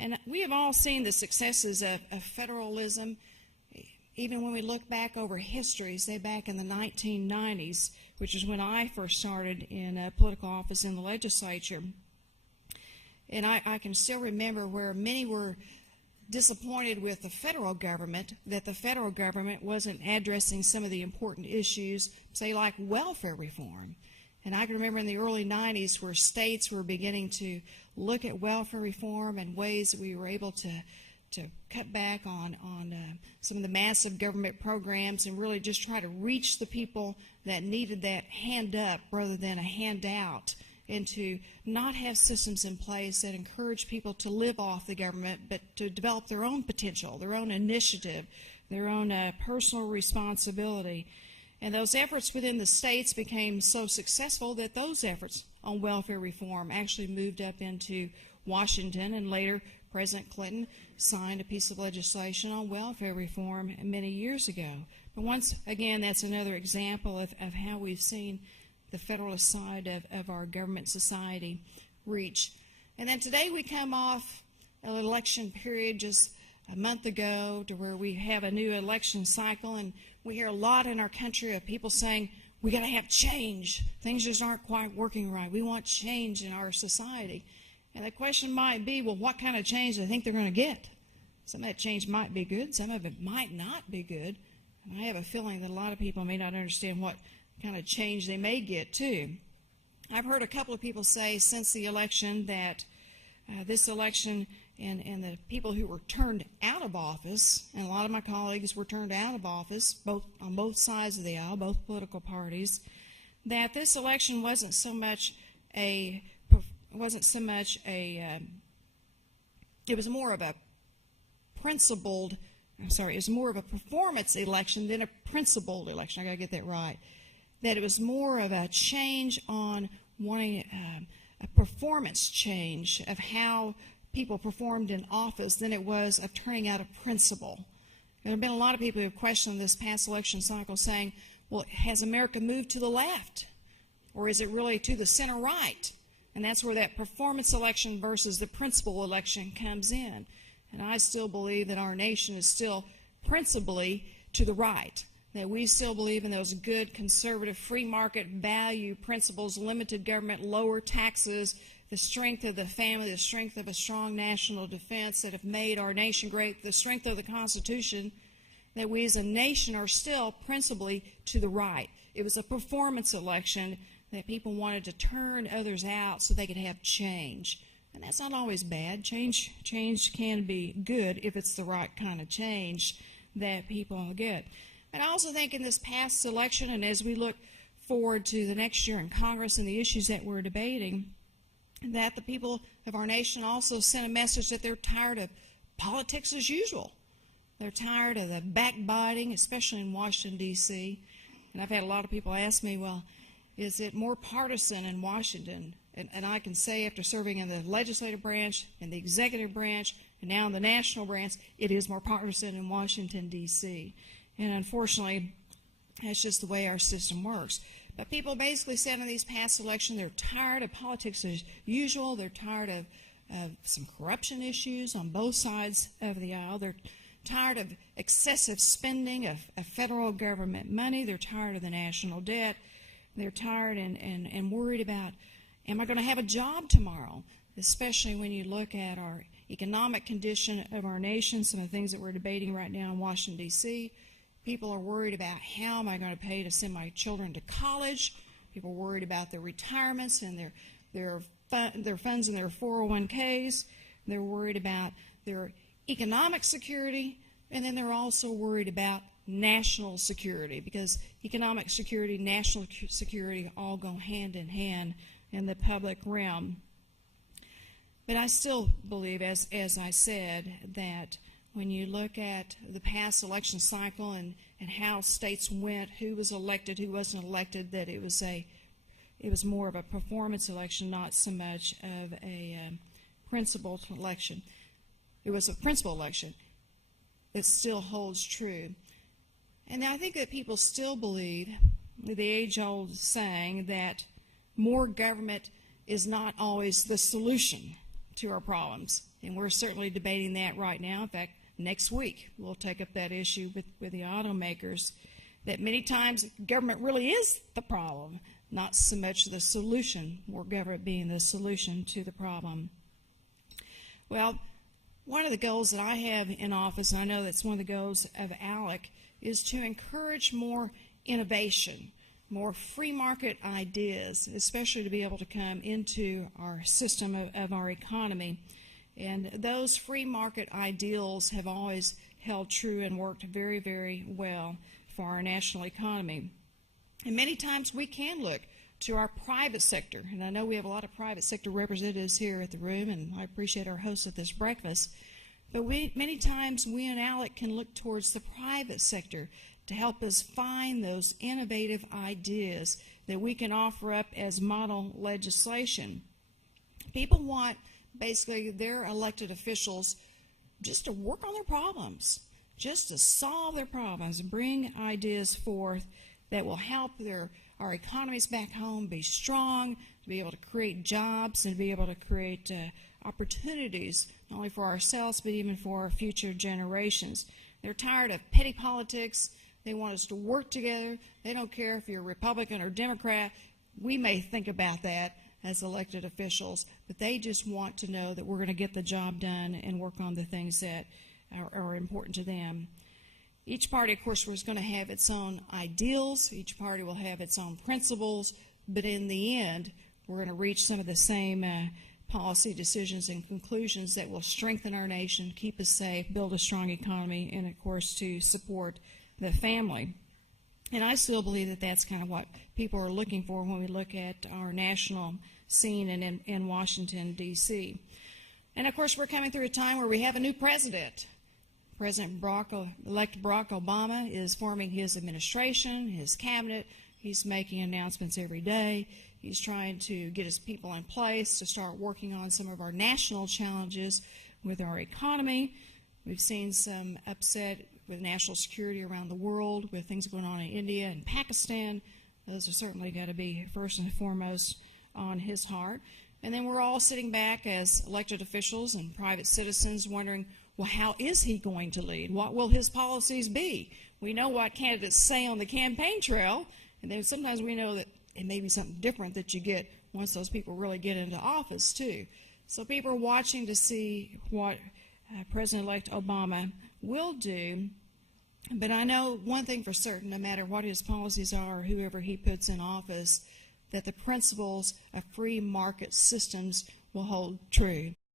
And we have all seen the successes of federalism, even when we look back over history, say back in the 1990s, which is when I first started in political office in the legislature. And I can still remember where many were disappointed with the federal government, that the federal government wasn't addressing some of the important issues, say like welfare reform. And I can remember in the early 90s where states were beginning to look at welfare reform and ways that we were able to cut back on some of the massive government programs and really just try to reach the people that needed that hand up rather than a handout, and to not have systems in place that encourage people to live off the government, but to develop their own potential, their own initiative, their own personal responsibility. And those efforts within the states became so successful that those efforts on welfare reform actually moved up into Washington, and later President Clinton signed a piece of legislation on welfare reform many years ago. But once again, that's another example of how we've seen the federalist side of our government society reach. And then today we come off an election period just a month ago to where we have a new election cycle, and we hear a lot in our country of people saying, we got to have change. Things just aren't quite working right. We want change in our society. And the question might be, well, what kind of change do they think they're going to get? Some of that change might be good. Some of it might not be good. And I have a feeling that a lot of people may not understand what kind of change they may get, too. I've heard a couple of people say since the election that this election and the people who were turned out of office, and a lot of my colleagues were turned out of office, on both sides of the aisle, both political parties, that this election wasn't so much it was more of a performance election than a principled election. I got to get that right. That it was more of a change on wanting a performance change of how people performed in office than it was of turning out a principle. There have been a lot of people who have questioned this past election cycle saying, well, has America moved to the left? Or is it really to the center right? And that's where that performance election versus the principle election comes in. And I still believe that our nation is still principally to the right, that we still believe in those good conservative free market value principles, limited government, lower taxes, the strength of the family, the strength of a strong national defense that have made our nation great, the strength of the Constitution, that we as a nation are still principally to the right. It was a performance election that people wanted to turn others out so they could have change. And that's not always bad. Change can be good if it's the right kind of change that people get. And I also think in this past election, and as we look forward to the next year in Congress and the issues that we're debating, that the people of our nation also sent a message that they're tired of politics as usual. They're tired of the backbiting, especially in Washington, D.C. And I've had a lot of people ask me, well, is it more partisan in Washington? And I can say after serving in the legislative branch, in the executive branch, and now in the national branch, it is more partisan in Washington, D.C. And unfortunately, that's just the way our system works. But people basically said in these past elections they're tired of politics as usual. They're tired of some corruption issues on both sides of the aisle. They're tired of excessive spending of federal government money. They're tired of the national debt. They're tired and worried about, am I going to have a job tomorrow? Especially when you look at our economic condition of our nation, some of the things that we're debating right now in Washington, D.C. People are worried about how am I going to pay to send my children to college. People are worried about their retirements and their funds in their 401ks. They're worried about their economic security, and then they're also worried about national security, because economic security, national security all go hand in hand in the public realm. But I still believe, as I said, that when you look at the past election cycle and how states went, who was elected, who wasn't elected, that it was more of a performance election, not so much of a principled election. It was a principal election. It still holds true. And I think that people still believe the age-old saying that more government is not always the solution to our problems. And we're certainly debating that right now. In fact, next week we'll take up that issue with the automakers, that many times government really is the problem, not so much the solution, more government being the solution to the problem. Well, one of the goals that I have in office, and I know that's one of the goals of ALEC, is to encourage more innovation, more free market ideas, especially to be able to come into our system of our economy. And those free market ideals have always held true and worked very, very well for our national economy. And many times we can look to our private sector, and I know we have a lot of private sector representatives here at the room, and I appreciate our hosts at this breakfast, but many times we in ALEC can look towards the private sector to help us find those innovative ideas that we can offer up as model legislation. People want basically their elected officials just to work on their problems, just to solve their problems and bring ideas forth that will help our economies back home be strong, to be able to create jobs and to be able to create opportunities, not only for ourselves but even for our future generations. They're tired of petty politics. They want us to work together. They don't care if you're Republican or Democrat. We may think about that as elected officials, but they just want to know that we're going to get the job done and work on the things that are important to them. Each party, of course, is going to have its own ideals. Each party will have its own principles, but in the end, we're going to reach some of the same policy decisions and conclusions that will strengthen our nation, keep us safe, build a strong economy, and, of course, to support the family. And I still believe that that's kind of what people are looking for when we look at our national scene in Washington, D.C. And, of course, we're coming through a time where we have a new president. President-elect Barack Obama is forming his administration, his cabinet. He's making announcements every day. He's trying to get his people in place to start working on some of our national challenges with our economy. We've seen some upset with national security around the world, with things going on in India and Pakistan. Those are certainly got to be first and foremost on his heart. And then we're all sitting back as elected officials and private citizens wondering, well, how is he going to lead? What will his policies be? We know what candidates say on the campaign trail, and then sometimes we know that it may be something different that you get once those people really get into office, too. So people are watching to see what President-elect Obama will do. But I know one thing for certain, no matter what his policies are or whoever he puts in office, that the principles of free market systems will hold true.